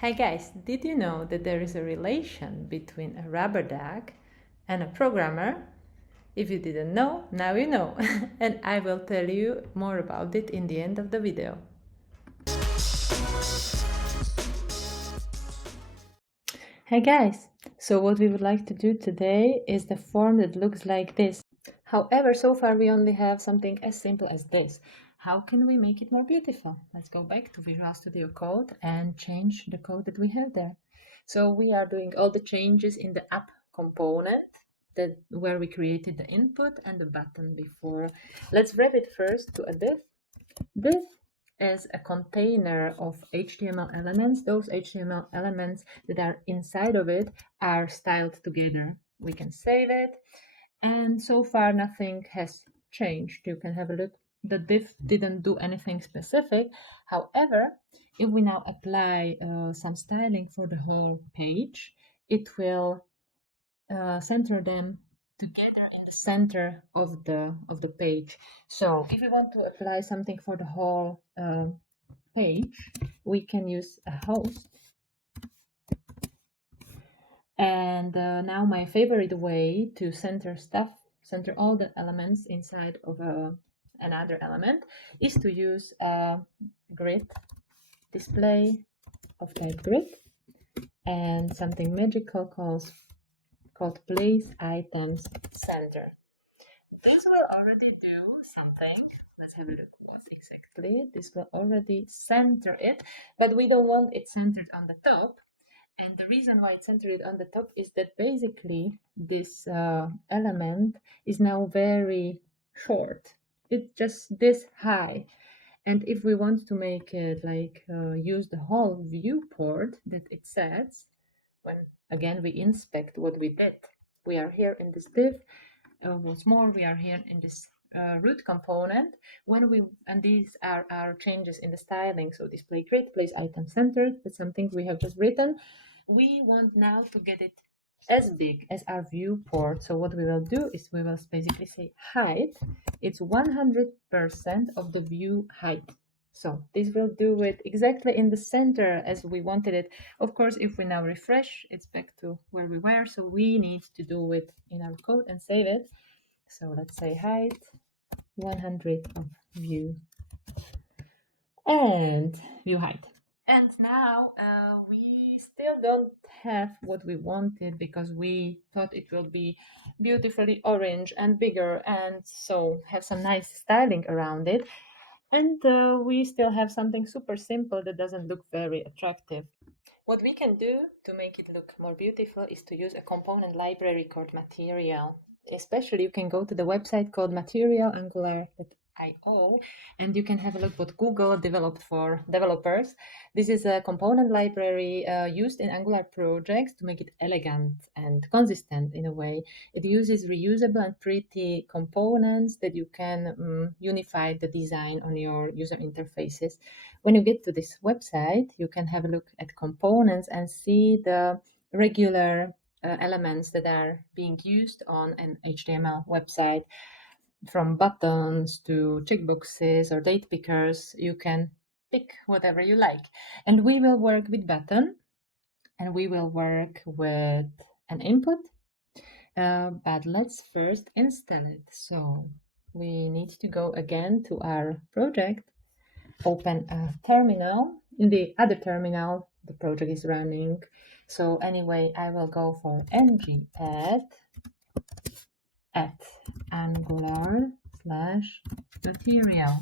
Hey guys, did you know that there is a relation between a rubber duck and a programmer? If you didn't know, now you know, and I will tell you more about it in the end of the video. Hey guys, so what we would like to do today is the form that looks like this. However, so far we only have something as simple as this. How can we make it more beautiful? Let's go back to Visual Studio Code and change the code that we have there. So we are doing all the changes in the app component where we created the input and the button before. Let's wrap it first to a div. Div is a container of HTML elements. Those HTML elements that are inside of it are styled together. We can save it. And so far nothing has changed. You can have a look. The div didn't do anything specific. However, if we now apply some styling for the whole page, it will center them together in the center of the page. So if we want to apply something for the whole page, we can use a host. And now my favorite way to center all the elements inside of another element is to use a grid display of type grid and something magical called place items center. This will already do something. Let's have a look what exactly. This will already center it, but we don't want it centered on the top. And the reason why it's centered on the top is that basically this element is now very short. It's just this high. And if we want to make it like use the whole viewport that it sets, when again we inspect what we did, we are here in this div. Once more, we are here in this root component. And these are our changes in the styling. So display grid, place item centered. That's something we have just written. We want now to get it as big as our viewport. So what we will do is we will basically say height. It's 100% of the view height. So this will do it exactly in the center as we wanted it. Of course, if we now refresh, it's back to where we were. So we need to do it in our code and save it. So let's say height 100 of view and view height. And now we still don't have what we wanted because we thought it will be beautifully orange and bigger and so have some nice styling around it. And we still have something super simple that doesn't look very attractive. What we can do to make it look more beautiful is to use a component library called Material. Especially you can go to the website called materialangular.io and you can have a look what Google developed for developers. This is a component library used in Angular projects to make it elegant and consistent in a way. It uses reusable and pretty components that you can unify the design on your user interfaces. When you get to this website, you can have a look at components and see the regular elements that are being used on an HTML website, from buttons to checkboxes or date pickers. You can pick whatever you like. And we will work with button and we will work with an input. But let's first install it. So we need to go again to our project, open a terminal. In the other terminal, the project is running. So anyway, I will go for ng at angular/material.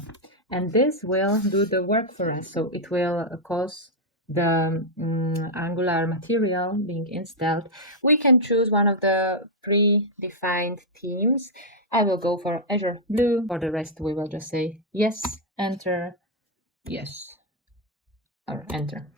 And this will do the work for us. So it will cause the Angular material being installed. We can choose one of the predefined themes. I will go for Azure Blue. For the rest, we will just say yes, enter, yes, or enter.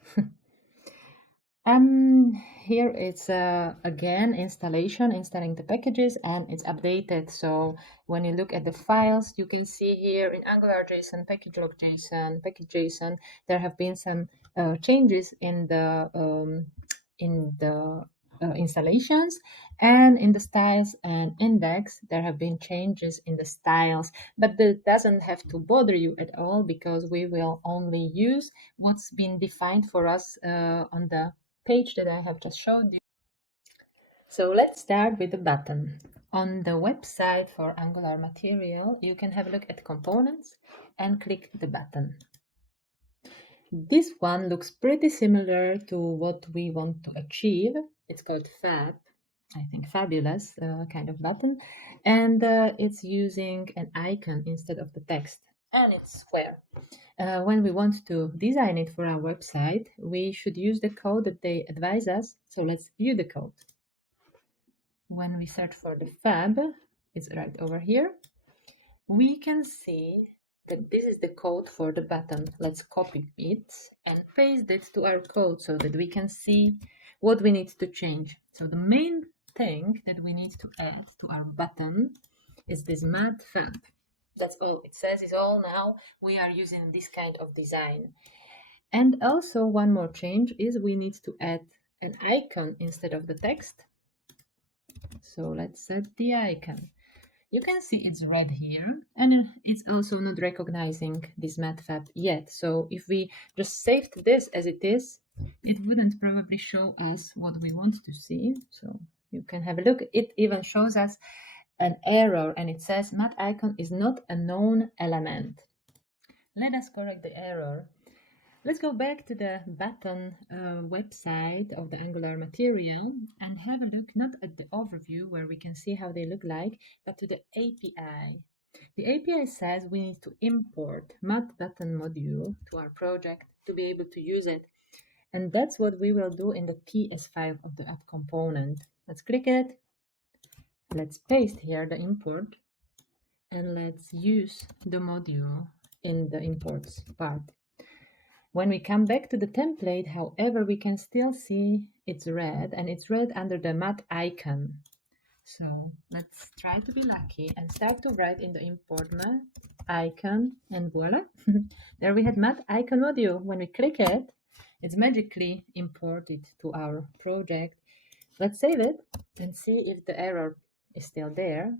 Here it's again installing the packages, and it's updated. So when you look at the files, you can see here in AngularJSON, package.json, there have been some changes in the installations, and in the styles and index there have been changes in the styles, but that doesn't have to bother you at all because we will only use what's been defined for us on the page that I have just showed you. So let's start with the button. On the website for Angular material, you can have a look at components and click the button. This one looks pretty similar to what we want to achieve. It's called Fab, I think fabulous kind of button. And it's using an icon instead of the text. And it's square. When we want to design it for our website, we should use the code that they advise us. So let's view the code. When we search for the fab, it's right over here. We can see that this is the code for the button. Let's copy it and paste it to our code so that we can see what we need to change. So the main thing that we need to add to our button is this matte fab. That's all it says is all now. We are using this kind of design. And also one more change is we need to add an icon instead of the text. So let's set the icon. You can see it's red here, and it's also not recognizing this matte fab yet. So if we just saved this as it is, it wouldn't probably show us what we want to see. So you can have a look. It even shows us an error, and it says matte icon is not a known element. Let us correct the error. Let's go back to the button website of the Angular material and have a look not at the overview where we can see how they look like, but to the API. The API says we need to import matte button module to our project to be able to use it. And that's what we will do in the PS file of the app component. Let's click it. Let's paste here the import and let's use the module in the imports part. When we come back to the template, however, we can still see it's red, and it's red under the matte icon. So let's try to be lucky and start to write in the import matte icon, and voila. There we had matte icon module. When we click it, it's magically imported to our project. Let's save it and see if the error is still there.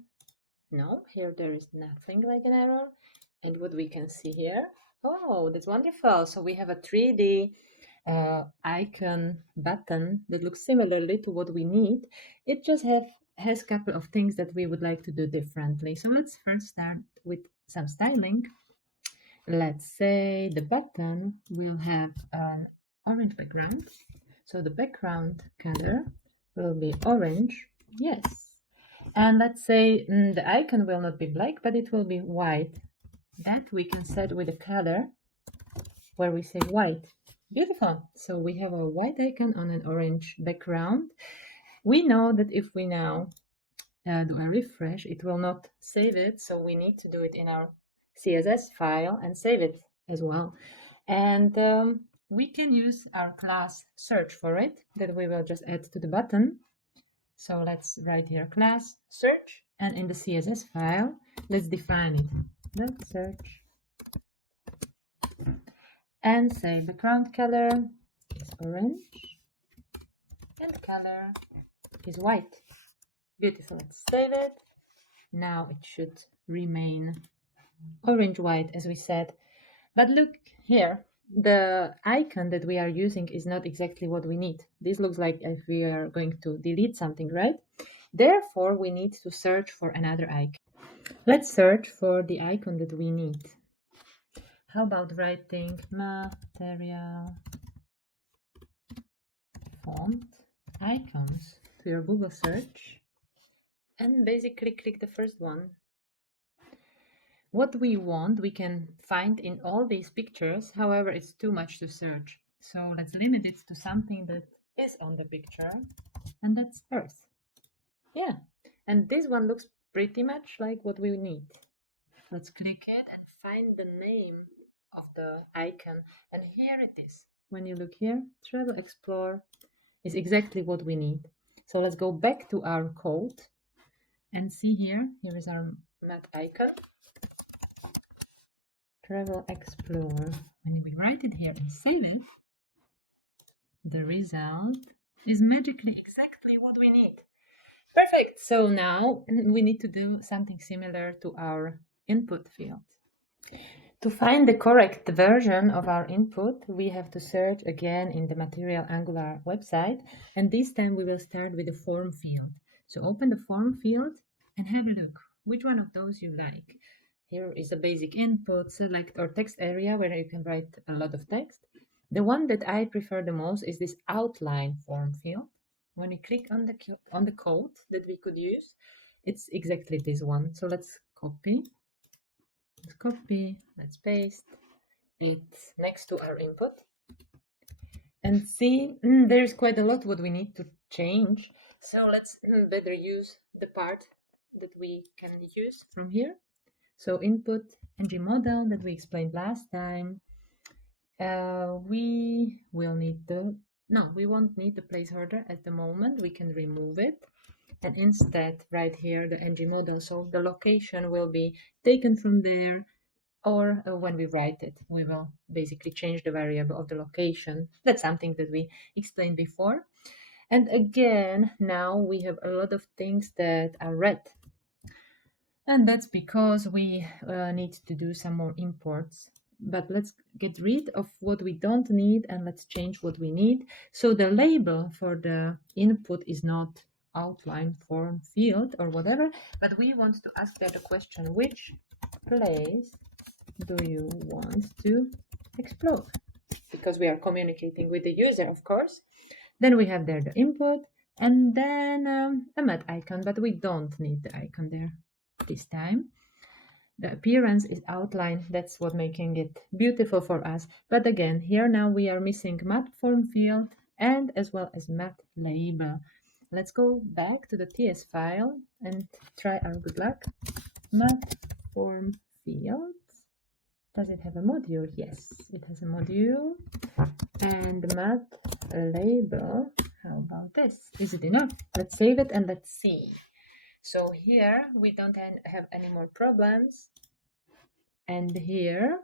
No, here there is nothing like an error. And what we can see here, oh, that's wonderful. So we have a 3D icon button that looks similarly to what we need. It just has a couple of things that we would like to do differently. So let's first start with some styling. Let's say the button will have an orange background. So the background color will be orange. Yes. And let's say the icon will not be black, but it will be white. That we can set with a color where we say white. Beautiful. So we have a white icon on an orange background. We know that if we now do a refresh, it will not save it. So we need to do it in our CSS file and save it as well. And we can use our class search for it that we will just add to the button. So let's write here class search, and in the CSS file, let's define it. Let's search and say background color is orange and color is white. Beautiful. Let's save it. Now it should remain orange white as we said. But look here, the icon that we are using is not exactly what we need. This looks like if we are going to delete something, right? Therefore, we need to search for another icon. Let's search for the icon that we need. How about writing material font icons to your Google search and basically click the first one. What we want, we can find in all these pictures. However, it's too much to search. So let's limit it to something that is on the picture, and that's Earth. Yeah, and this one looks pretty much like what we need. Let's click it and find the name of the icon, and here it is. When you look here, Travel Explore is exactly what we need. So let's go back to our code and see here. Here is our matte icon. Travel Explore. When we write it here and save it, the result is magically exactly Perfect. So now we need to do something similar to our input field. To find the correct version of our input, we have to search again in the Material Angular website, and this time we will start with the form field. So open the form field and have a look which one of those you like. Here is a basic input, select or text area where you can write a lot of text. The one that I prefer the most is this outline form field. When you click on the code that we could use, it's exactly this one. So let's copy, let's paste it next to our input and see there's quite a lot what we need to change. So let's better use the part that we can use from here. So input ng model that we explained last time. We will need we won't need the placeholder at the moment. We can remove it and instead write here the ng model. So the location will be taken from there, or when we write it, we will basically change the variable of the location. That's something that we explained before. And again, now we have a lot of things that are red. And that's because we need to do some more imports. But let's get rid of what we don't need and let's change what we need. So the label for the input is not outline form field or whatever, but we want to ask there the question, which place do you want to explore? Because we are communicating with the user, of course. Then we have there the input and then a math icon, but we don't need the icon there this time. The appearance is outlined. That's what making it beautiful for us. But again, here now we are missing math form field and as well as math label. Let's go back to the TS file and try our good luck. Math form field. Does it have a module? Yes, it has a module. And math label, how about this? Is it enough? Let's save it and let's see. So here we don't have any more problems. And here,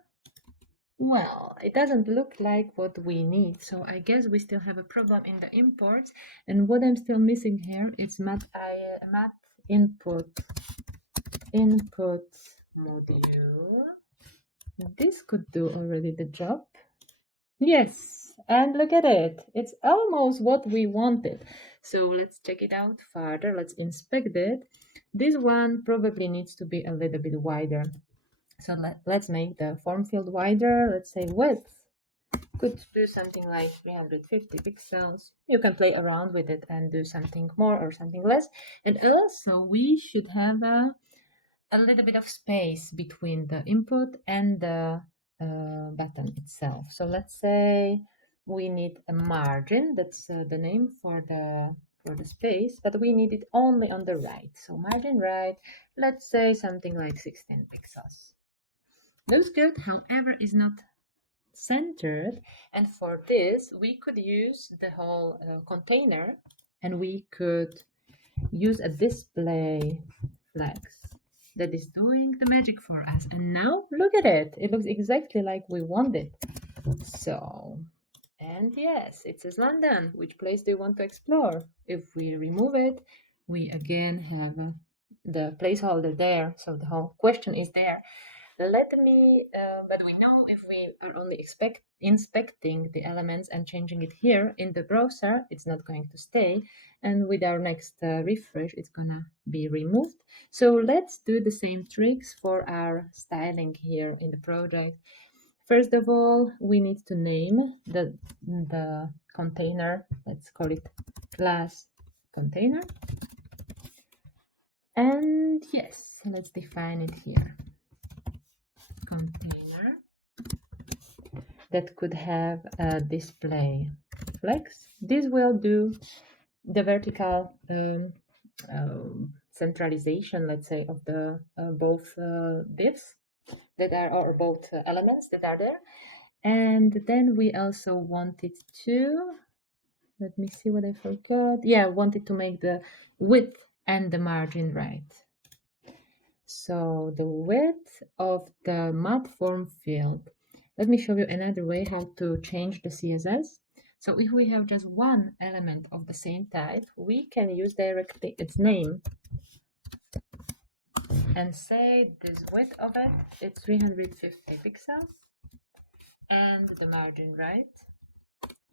well, it doesn't look like what we need. So I guess we still have a problem in the imports. And what I'm still missing here is math input module. This could do already the job. Yes, and look at it. It's almost what we wanted. So let's check it out further. Let's inspect it. This one probably needs to be a little bit wider. So let's make the form field wider. Let's say width. Could do something like 350 pixels. You can play around with it and do something more or something less. And also we should have a little bit of space between the input and the button itself. So let's say we need a margin. That's the name for the space, but we need it only on the right. So margin right, let's say something like 16 pixels. Looks good, however, is not centered. And for this, we could use the whole container and we could use a display flex that is doing the magic for us. And now look at it. It looks exactly like we want it. So, and yes, it says London. Which place do you want to explore? If we remove it, we again have the placeholder there. So the whole question is there. But we know if we are only inspecting the elements and changing it here in the browser, it's not going to stay. And with our next refresh, it's gonna be removed. So let's do the same tricks for our styling here in the project. First of all, we need to name the container. Let's call it class container. And yes, let's define it here. Container that could have a display flex. This will do the vertical centralization, let's say, of the both divs that are, or both elements that are there. And then we also wanted to, let me see what I forgot. Yeah, wanted to make the width and the margin right. So the width of the math form field. Let me show you another way how to change the CSS. So if we have just one element of the same type, we can use directly its name and say this width of it is 350 pixels, and the margin right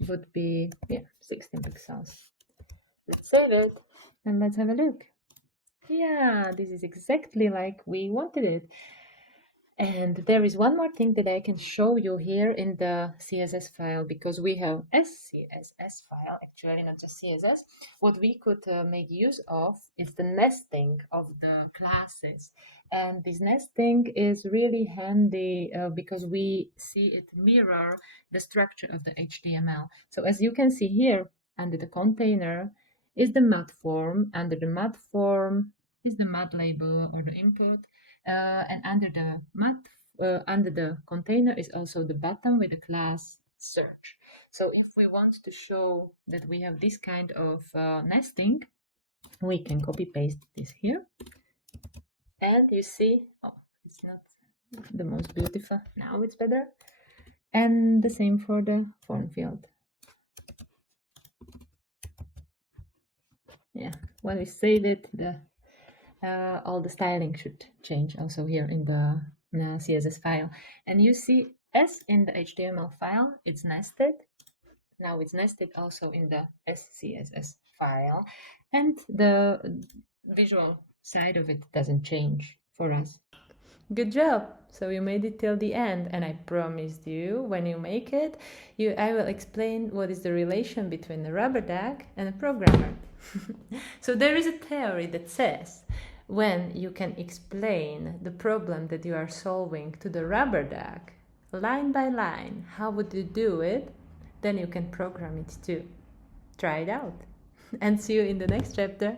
would be 16 pixels. Let's save it and let's have a look. Yeah, this is exactly like we wanted it. And there is one more thing that I can show you here in the CSS file, because we have SCSS file, actually not just CSS. What we could make use of is the nesting of the classes. And this nesting is really handy because we see it mirror the structure of the HTML. So as you can see here, under the container is the mat form, under the mat form is the mat label or the input, and under the under the container is also the button with the class search. So if we want to show that we have this kind of nesting, we can copy paste this here, and you see, oh, it's not the most beautiful. Now it's better. And the same for the form field. Yeah, when we save it, all the styling should change also here in the CSS file. And you see, as in the HTML file, it's nested. Now it's nested also in the SCSS file, and the visual side of it doesn't change for us. Good job! So you made it till the end, and I promised you, when you make it, I will explain what is the relation between a rubber duck and a programmer. So there is a theory that says when you can explain the problem that you are solving to the rubber duck, line by line, how would you do it, then you can program it too. Try it out, and see you in the next chapter.